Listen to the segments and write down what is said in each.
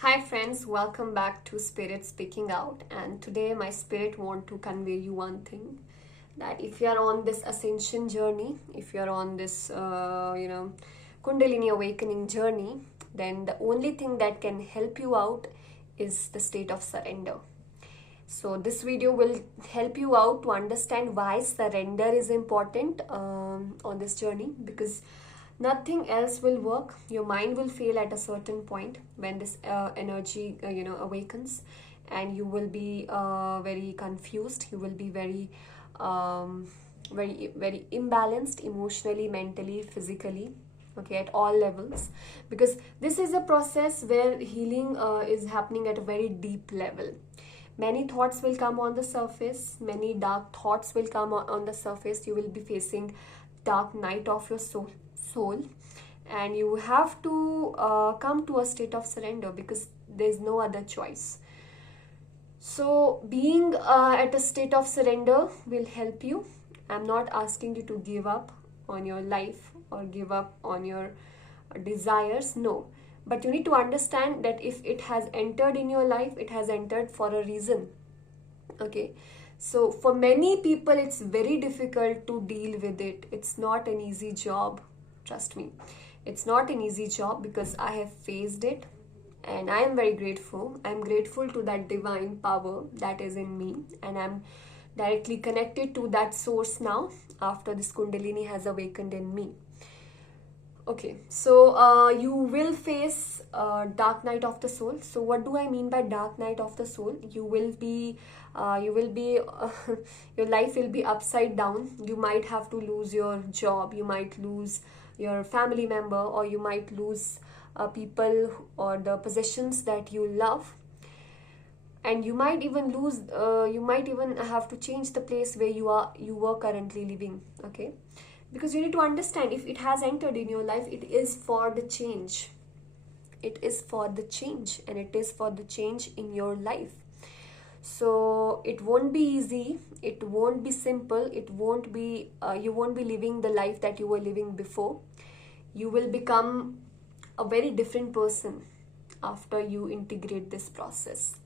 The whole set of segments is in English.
Hi friends, welcome back to Spirit Speaking Out, and today my spirit want to convey you one thing, that if you are on this ascension journey, if you are on this Kundalini awakening journey, then the only thing that can help you out is the state of surrender. So this video will help you out to understand why surrender is important on this journey, because nothing else will work. Your mind will fail at a certain point when this energy awakens, and you will be very confused. You will be very imbalanced emotionally, mentally, physically, okay, at all levels, because this is a process where healing is happening at a very deep level. Many thoughts will come on the surface, many dark thoughts will come on the surface. You will be facing dark night of your soul, and you have to come to a state of surrender, because there's no other choice. So being at a state of surrender will help you. I'm not asking you to give up on your life or give up on your desires, no, but you need to understand that if it has entered in your life, it has entered for a reason. Okay, so for many people it's very difficult to deal with it. It's not an easy job, trust me. It's not an easy job, because I have faced it, and I am very grateful. I'm grateful to that divine power that is in me, and I'm directly connected to that source now after this Kundalini has awakened in me. Okay, so you will face dark night of the soul. So what do I mean by dark night of the soul? You will be your life will be upside down. You might have to lose your job, you might lose your family member, or you might lose people or the possessions that you love, and you might even lose you might even have to change the place where you were currently living. Okay, because you need to understand, if it has entered in your life, it is for the change. It is for the change, and it is for the change in your life. So it won't be easy, it won't be simple, it won't be you won't be living the life that you were living before. You will become a very different person after you integrate this process.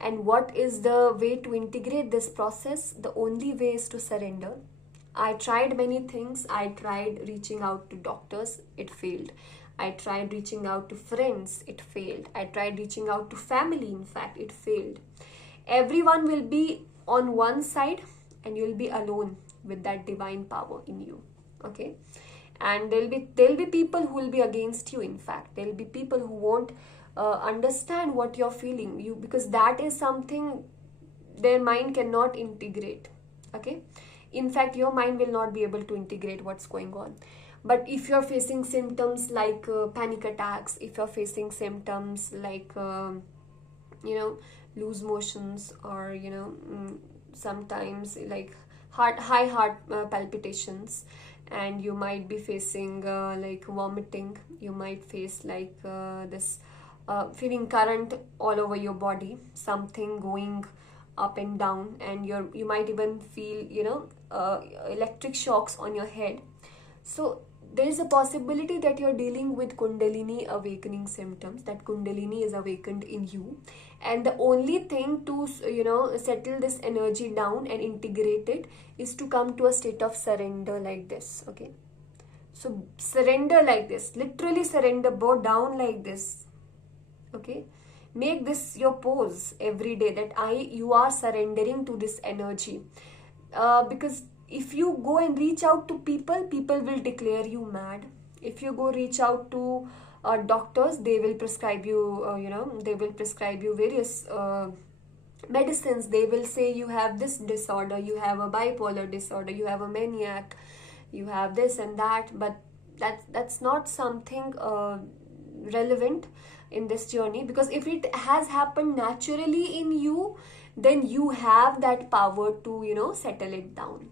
And what is the way to integrate this process? The only way is to surrender. I tried many things. I tried reaching out to doctors, it failed. I tried reaching out to friends, it failed. I tried reaching out to family, in fact, it failed. Everyone will be on one side, and you'll be alone with that divine power in you. Okay? And there'll be people who will be against you. In fact, there'll be people who won't understand what you're feeling, because that is something their mind cannot integrate. Okay, in fact your mind will not be able to integrate what's going on. But if you're facing symptoms like panic attacks, if you're facing symptoms like loose motions, or sometimes like high heart palpitations, and you might be facing like vomiting, you might face like this feeling current all over your body, something going up and down, and you might even feel electric shocks on your head. So there is a possibility that you're dealing with Kundalini awakening symptoms, that Kundalini is awakened in you, and the only thing to settle this energy down and integrate it is to come to a state of surrender like this. Okay, so surrender like this, literally surrender, bow down like this. Okay, make this your pose every day, that you are surrendering to this energy, because if you go and reach out to people will declare you mad. If you go reach out to doctors, they will prescribe you they will prescribe you various medicines. They will say you have this disorder, you have a bipolar disorder, you have a maniac, you have this and that. But that's not something relevant in this journey, because if it has happened naturally in you, then you have that power to settle it down.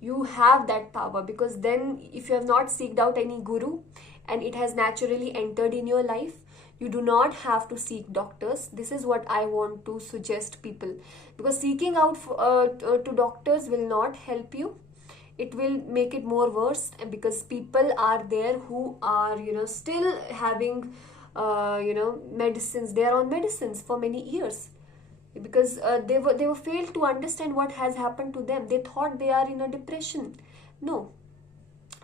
You have that power, because then if you have not seeked out any guru and it has naturally entered in your life, you do not have to seek doctors. This is what I want to suggest people, because seeking out to doctors will not help you. It will make it more worse, because people are there who are still having medicines. They are on medicines for many years because they were failed to understand what has happened to them. They thought they are in a depression. No,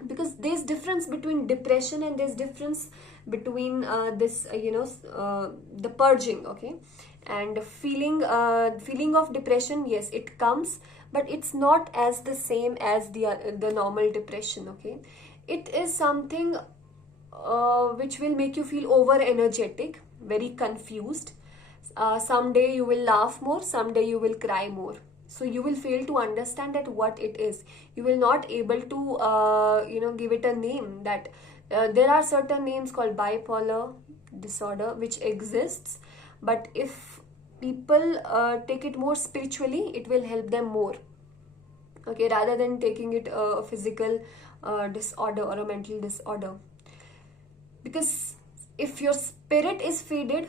because there's difference between depression and there's difference between this the purging. Okay, and feeling of depression, yes, it comes, but it's not as the same as the normal depression. Okay, it is something which will make you feel over energetic, very confused. Someday you will laugh more, someday you will cry more. So you will fail to understand that what it is. You will not able to give it a name. That there are certain names called bipolar disorder which exists, but if people take it more spiritually, it will help them more. Okay, rather than taking it a physical disorder or a mental disorder. Because if your spirit is fed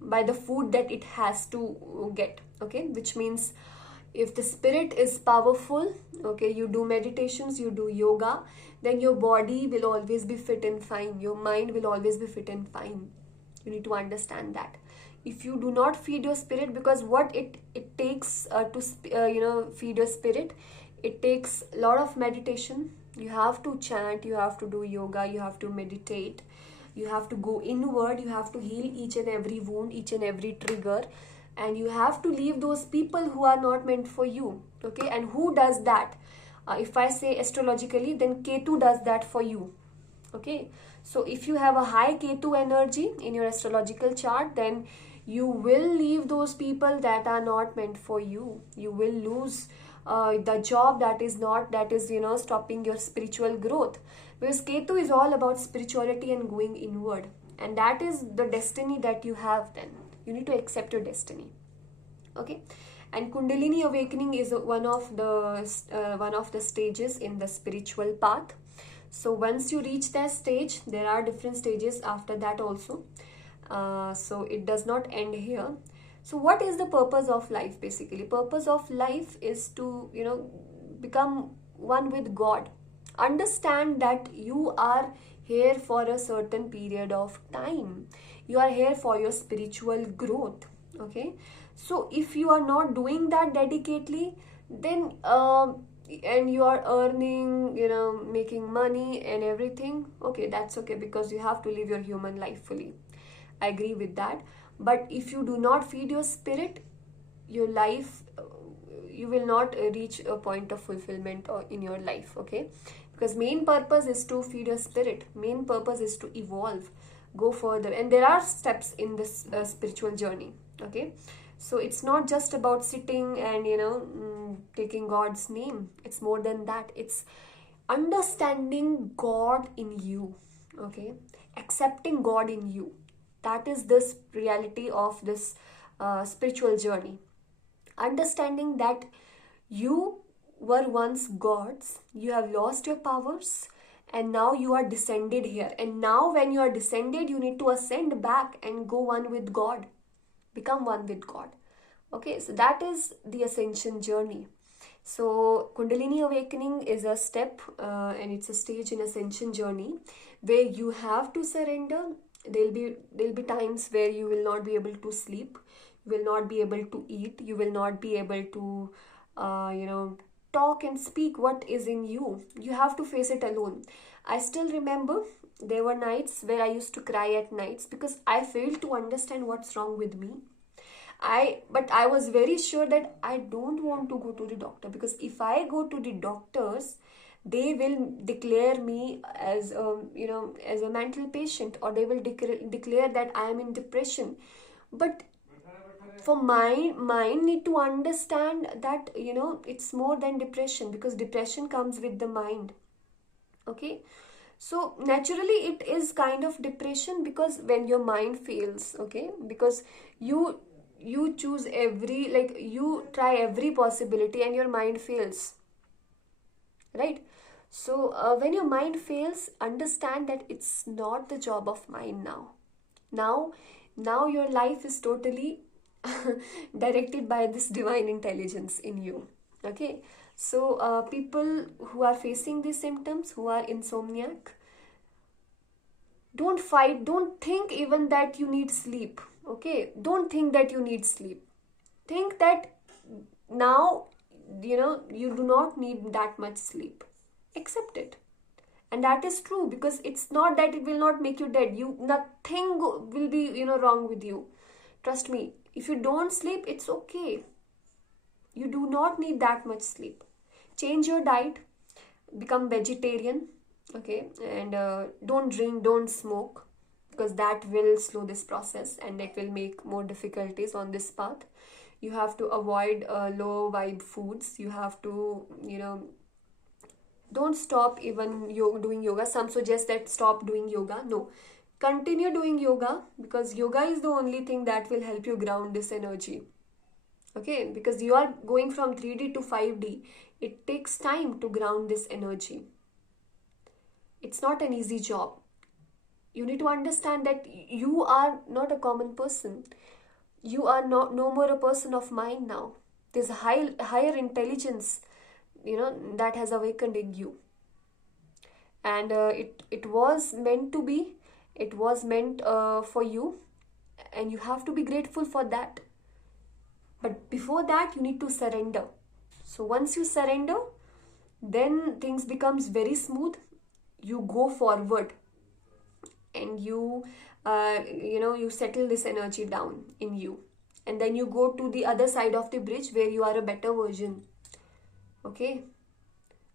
by the food that it has to get, okay, which means if the spirit is powerful, okay, you do meditations, you do yoga, then your body will always be fit and fine, your mind will always be fit and fine. You need to understand that. If you do not feed your spirit, because what it takes to feed your spirit, it takes a lot of meditation. You have to chant, you have to do yoga, you have to meditate, you have to go inward, you have to heal each and every wound, each and every trigger, and you have to leave those people who are not meant for you. Okay, and who does that? If I say astrologically, then Ketu does that for you. Okay, so if you have a high Ketu energy in your astrological chart, then you will leave those people that are not meant for you. You will lose the job that is stopping your spiritual growth, because Ketu is all about spirituality and going inward, and that is the destiny that you have. Then you need to accept your destiny. Okay, and Kundalini awakening is one of the stages in the spiritual path. So once you reach that stage, there are different stages after that also. So it does not end here. So what is the purpose of life? Basically, purpose of life is to become one with God. Understand that you are here for a certain period of time. You are here for your spiritual growth. Okay, so if you are not doing that dedicatedly, then and you are earning, making money and everything, okay, that's okay, because you have to live your human life fully. I agree with that. But if you do not feed your spirit, your life, you will not reach a point of fulfillment in your life. Okay, because main purpose is to feed your spirit, main purpose is to evolve, go further, and there are steps in this spiritual journey. Okay, so it's not just about sitting and taking God's name. It's more than that. It's understanding God in you. Okay, accepting God in you. That is this reality of this spiritual journey. Understanding that you were once gods, you have lost your powers, and now you are descended here. And now when you are descended, you need to ascend back and go one with God, become one with God. Okay, so that is the ascension journey. So Kundalini awakening is a step and it's a stage in ascension journey where you have to surrender. There'll be times where you will not be able to sleep, you will not be able to eat, you will not be able to talk and speak what is in you. You have to face it alone. I still remember there were nights where I used to cry at nights because I failed to understand what's wrong with me. But I was very sure that I don't want to go to the doctor, because if I go to the doctors, they will declare me as as a mental patient, or they will declare that I am in depression. But for my mind need to understand that it's more than depression, because depression comes with the mind. Okay, so naturally it is kind of depression, because when your mind fails, okay, because you choose you try every possibility and your mind fails, right? So when your mind fails, understand that it's not the job of mind now. Now your life is totally directed by this divine intelligence in you. Okay, so people who are facing these symptoms, who are insomniac, Don't fight. Don't think even that you need sleep. Okay, don't think that you need sleep. Think that now, you do not need that much sleep. Accept it. And that is true, because it's not that it will not make you dead. Nothing will be wrong with you. Trust me, if you don't sleep, it's okay. You do not need that much sleep. Change your diet, become vegetarian, okay, and don't drink, don't smoke, because that will slow this process and it will make more difficulties on this path. You have to avoid low vibe foods. You have to, don't stop even doing yoga. Some suggest that stop doing yoga. No, continue doing yoga, because yoga is the only thing that will help you ground this energy. Okay, because you are going from 3D to 5D. It takes time to ground this energy. It's not an easy job. You need to understand that you are not a common person. You are no more a person of mind now. There's a higher intelligence, that has awakened in you. And it was meant to be. It was meant for you. And you have to be grateful for that. But before that, you need to surrender. So once you surrender, then things becomes very smooth. You go forward, and you settle this energy down in you, and then you go to the other side of the bridge where you are a better version. Okay,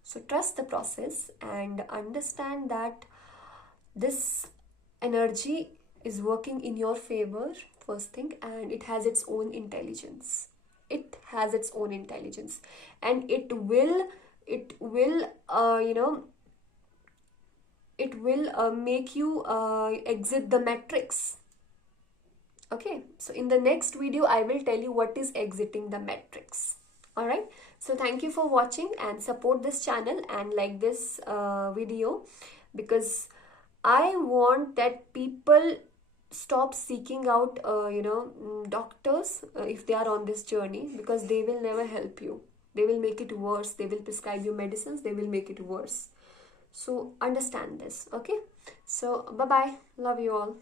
so trust the process and understand that this energy is working in your favor, first thing, and it has its own intelligence. It has its own intelligence, and it will make you exit the matrix. Okay, so in the next video I will tell you what is exiting the matrix. All right, so thank you for watching, and support this channel and like this video, because I want that people stop seeking out doctors if they are on this journey, because they will never help you. They will make it worse. They will prescribe you medicines. They will make it worse. So understand this. Okay, so bye bye, love you all.